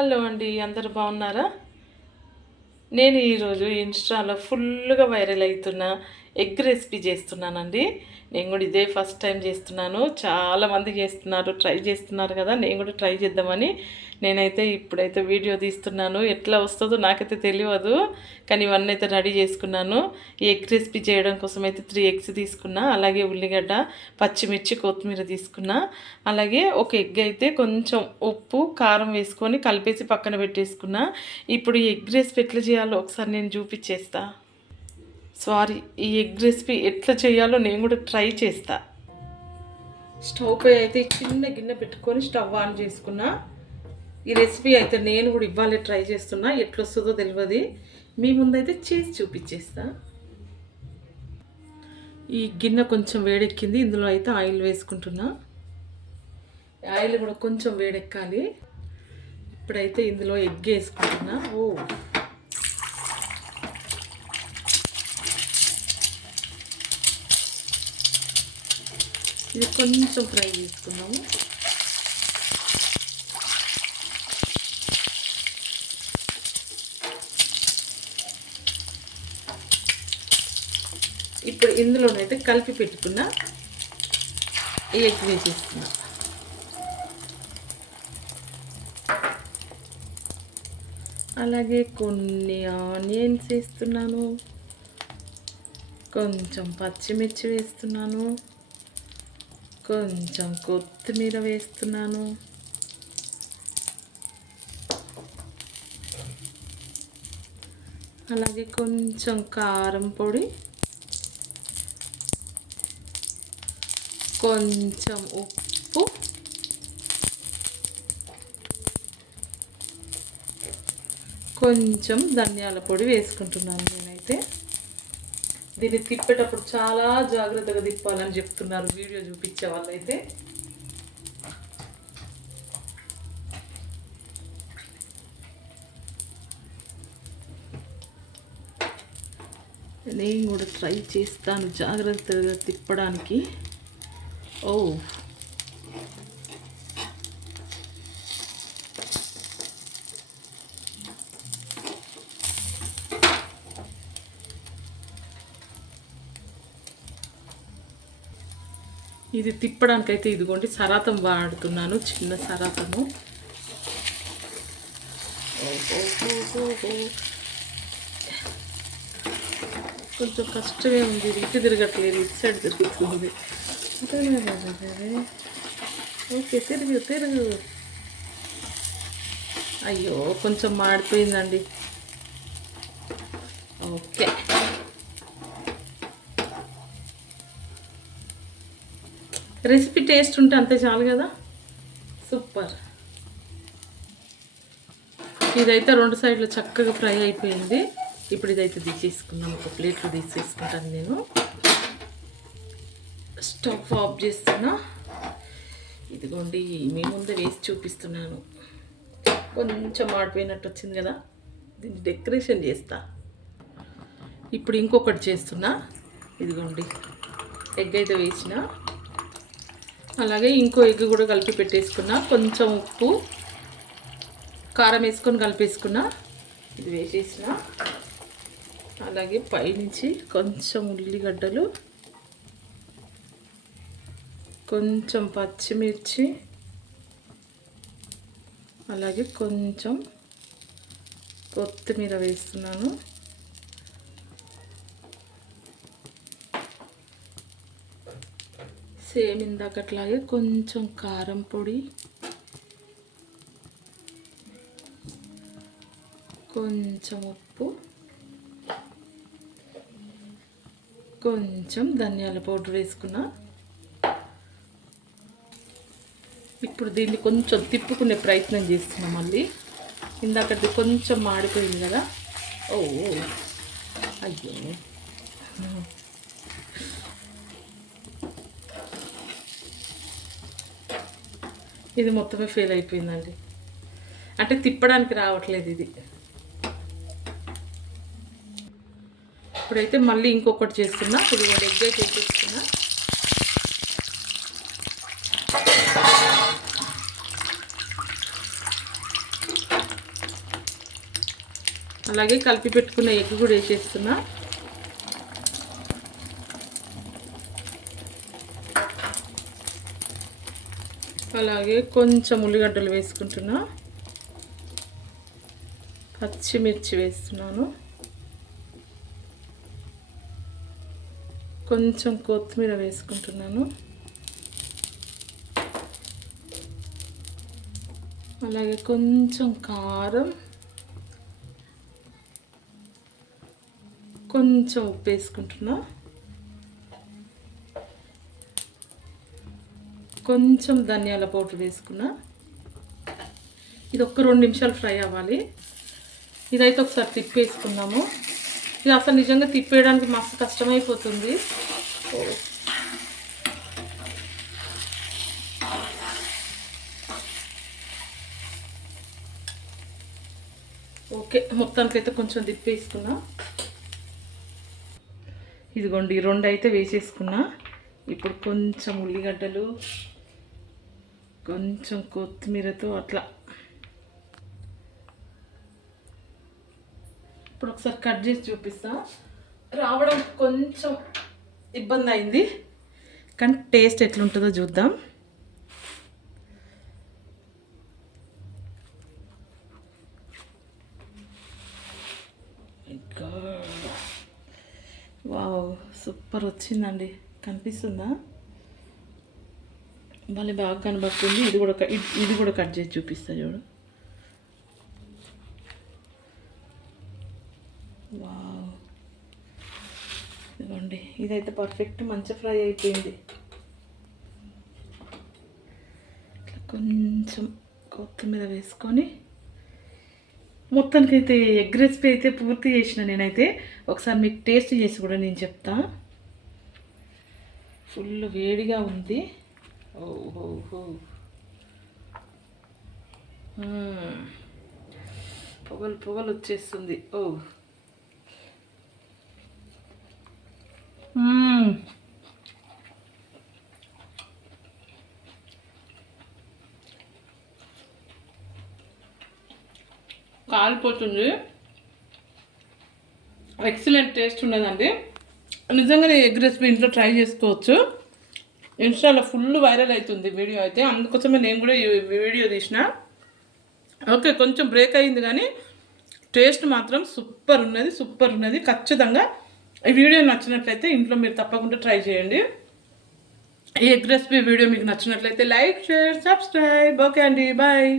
Hello అండి అందరు బాగున్నారా? నేను ఈరోజు ఇన్స్టాలో ఫుల్గా వైరల్ అవుతున్న ఎగ్ రెసిపీ చేస్తున్నానండి. నేను కూడా ఇదే ఫస్ట్ టైం చేస్తున్నాను. చాలామంది చేస్తున్నారు ట్రై చేస్తున్నారు కదా నేను కూడా ట్రై చేద్దామని. నేనైతే ఇప్పుడైతే వీడియో తీస్తున్నాను. ఎట్లా వస్తుందో నాకైతే తెలియదు కానీ ఇవన్నీ అయితే రెడీ చేసుకున్నాను. ఈ ఎగ్ రెసిపీ చేయడం కోసం అయితే త్రీ ఎగ్స్ తీసుకున్నా అలాగే ఉల్లిగడ్డ పచ్చిమిర్చి కొత్తిమీర తీసుకున్నా. అలాగే ఒక ఎగ్ అయితే కొంచెం ఉప్పు కారం వేసుకొని కలిపేసి పక్కన పెట్టేసుకున్నా. ఇప్పుడు ఈ ఎగ్ రెసిపీ ఎట్లా చేయాలో ఒకసారి నేను చూపించేస్తా. సారీ ఈ ఎగ్ రెసిపీ ఎట్లా చేయాలో నేను కూడా ట్రై చేస్తా. స్టవ్ పై అయితే చిన్న గిన్నె పెట్టుకొని స్టవ్ ఆన్ చేసుకున్నా. ఈ రెసిపీ అయితే నేను కూడా ఇవ్వాలి ట్రై చేస్తున్నా. ఎట్లొస్తుందో తెలియదు. మీ ముందైతే చేసి చూపించేస్తా. ఈ గిన్నె కొంచెం వేడెక్కింది. ఇందులో అయితే ఆయిల్ వేసుకుంటున్నా. ఆయిల్ కూడా కొంచెం వేడెక్కాలి. ఇప్పుడైతే ఇందులో ఎగ్ వేసుకుంటున్నా. ఓ. ఇది కొంచెం ఫ్రై చేసుకున్నాము ఇప్పుడు ఇందులోనైతే కలిపి పెట్టుకున్న ఎగ్ వేసేస్తున్నా అలాగే కొన్ని ఆనియన్స్ వేస్తున్నాను. కొంచెం పచ్చిమిర్చి వేస్తున్నాను. కొంచెం కొత్తిమీర వేస్తున్నాను. అలాగే కొంచెం కారం పొడి కొంచెం ఉప్పు కొంచెం ధనియాల పొడి వేసుకుంటున్నాను నేనైతే. దీన్ని తిప్పేటప్పుడు చాలా జాగ్రత్తగా తిప్పాలని చెప్తున్నారు. వీడియో చూపించే వాళ్ళైతే. నేను కూడా ట్రై చేస్తాను జాగ్రత్తగా తిప్పడానికి. ఓ. ఇది తిప్పడానికైతే ఇదిగోండి సరాతం వాడుతున్నాను చిన్న సరాతము. కొంచెం కష్టమే ఉంది ఇటు తిరగట్లేదు ఇటు సైడ్ తిరుగుతుంది. ఓకే తిరుగు తిరుగు. అయ్యో కొంచెం మాడిపోయిందండి. ఓకే. రెసిపీ టేస్ట్ ఉంటే అంతే చాలు కదా? సూపర్ ఇదైతే రెండు సైడ్లు చక్కగా ఫ్రై అయిపోయింది. ఇప్పుడు ఇదైతే తీసేసుకున్నాం ఒక ప్లేట్లో తీసేసుకుంటాను నేను. స్టవ్ ఆఫ్ చేస్తున్నా. ఇదిగోండి మీ ముందే వేసి చూపిస్తున్నాను. కొంచెం మాడిపోయినట్టు వచ్చింది కదా? దీన్ని డెకరేషన్ చేస్తా. ఇప్పుడు ఇంకొకటి చేస్తున్నా. ఇదిగోండి ఎగ్ అయితే వేసిన. అలాగే ఇంకో ఎగ్ కూడా కలిపి పెట్టేసుకున్నా. కొంచెం ఉప్పు కారం వేసుకొని కలిపేసుకున్నా. ఇది వేసేసిన. అలాగే పైనుంచి కొంచెం ఉల్లిగడ్డలు కొంచెం పచ్చిమిర్చి అలాగే కొంచెం కొత్తిమీర వేస్తున్నాను. సేమ్ ఇందాకట్లాగే కొంచెం కారం పొడి కొంచెం ఉప్పు కొంచెం ధనియాల పౌడర్ వేసుకున్నా. ఇప్పుడు దీన్ని కొంచెం తిప్పుకునే ప్రయత్నం చేస్తున్నాం మళ్ళీ. ఇందాకటి కొంచెం మాడిపోయింది కదా. ఓ అయ్యో. ఇది మొత్తమే ఫెయిల్ అయిపోయిందండి. అంటే తిప్పడానికి రావట్లేదు ఇది. ఇప్పుడైతే మళ్ళీ ఇంకొకటి చేస్తున్నా. ఇది ఎగ్ అయితే చేస్తున్నా. అలాగే కలిపి పెట్టుకున్న ఎగ్ కూడా వేసేస్తున్నా. అలాగే కొంచెం ఉల్లిగడ్డలు వేసుకుంటున్నా. పచ్చిమిర్చి వేస్తున్నాను. కొంచెం కొత్తిమీర వేసుకుంటున్నాను. అలాగే కొంచెం కారం. కొంచెం ఉప్పు వేసుకుంటున్నా. కొంచెం ధనియాల పౌడర్ వేసుకున్నా. ఇది ఒక్క రెండు నిమిషాలు ఫ్రై అవ్వాలి. ఇదైతే ఒకసారి తిప్పేసుకుందాము. ఇది అసలు నిజంగా తిప్పేయడానికి మస్తు కష్టమైపోతుంది. ఓకే మొత్తానికైతే కొంచెం తిప్పేసుకున్నా. ఇదిగోండి ఈ రెండు అయితే వేసేసుకున్నా. ఇప్పుడు కొంచెం ఉల్లిగడ్డలు కొంచెం కొత్తిమీరతో అట్లా. ఇప్పుడు ఒకసారి కట్ చేసి చూపిస్తా. రావడం కొంచెం ఇబ్బంది అయింది కానీ టేస్ట్ ఎట్లుంటుందో చూద్దాం. వావ్ సూపర్ వచ్చిందండి. కనిపిస్తుందా? మళ్ళీ బాగా కనబడుతుంది. ఇది కూడా ఇది- కూడా కట్ చేసి చూపిస్తా చూడు. వావ్. ఇదిగోండి. ఇదైతే పర్ఫెక్ట్ మంచి ఫ్రై అయిపోయింది. ఇట్లా కొంచెం కొత్తిమీర వేసుకొని మొత్తానికైతే ఎగ్ రెసిపీ అయితే పూర్తి చేసిన నేనైతే. ఒకసారి మీకు టేస్ట్ చేసి కూడా నేను చెప్తా. ఫుల్ వేడిగా ఉంది. Hmm. పొగలు పొగలు వచ్చేస్తుంది. ఓ. Hmm. కాలిపోతుంది. ఎక్సలెంట్ టేస్ట్ ఉన్నదండి. నిజంగానే ఎగ్ రెసిపీ ఇంట్లో ట్రై చేసుకోవచ్చు. ఇన్స్టాలో ఫుల్ వైరల్ అవుతుంది వీడియో అయితే. అందుకోసమే నేను కూడా ఈ వీడియో తీసిన. ఓకే కొంచెం బ్రేక్ అయింది కానీ టేస్ట్ మాత్రం సూపర్ ఉన్నది సూపర్ ఉన్నది. ఖచ్చితంగా ఈ వీడియో నచ్చినట్లయితే ఇంట్లో మీరు తప్పకుండా ట్రై చేయండి. ఈ ఎగ్ రెసిపీ వీడియో మీకు నచ్చినట్లయితే లైక్ షేర్ సబ్స్క్రైబ్ ఓకే అండి బాయ్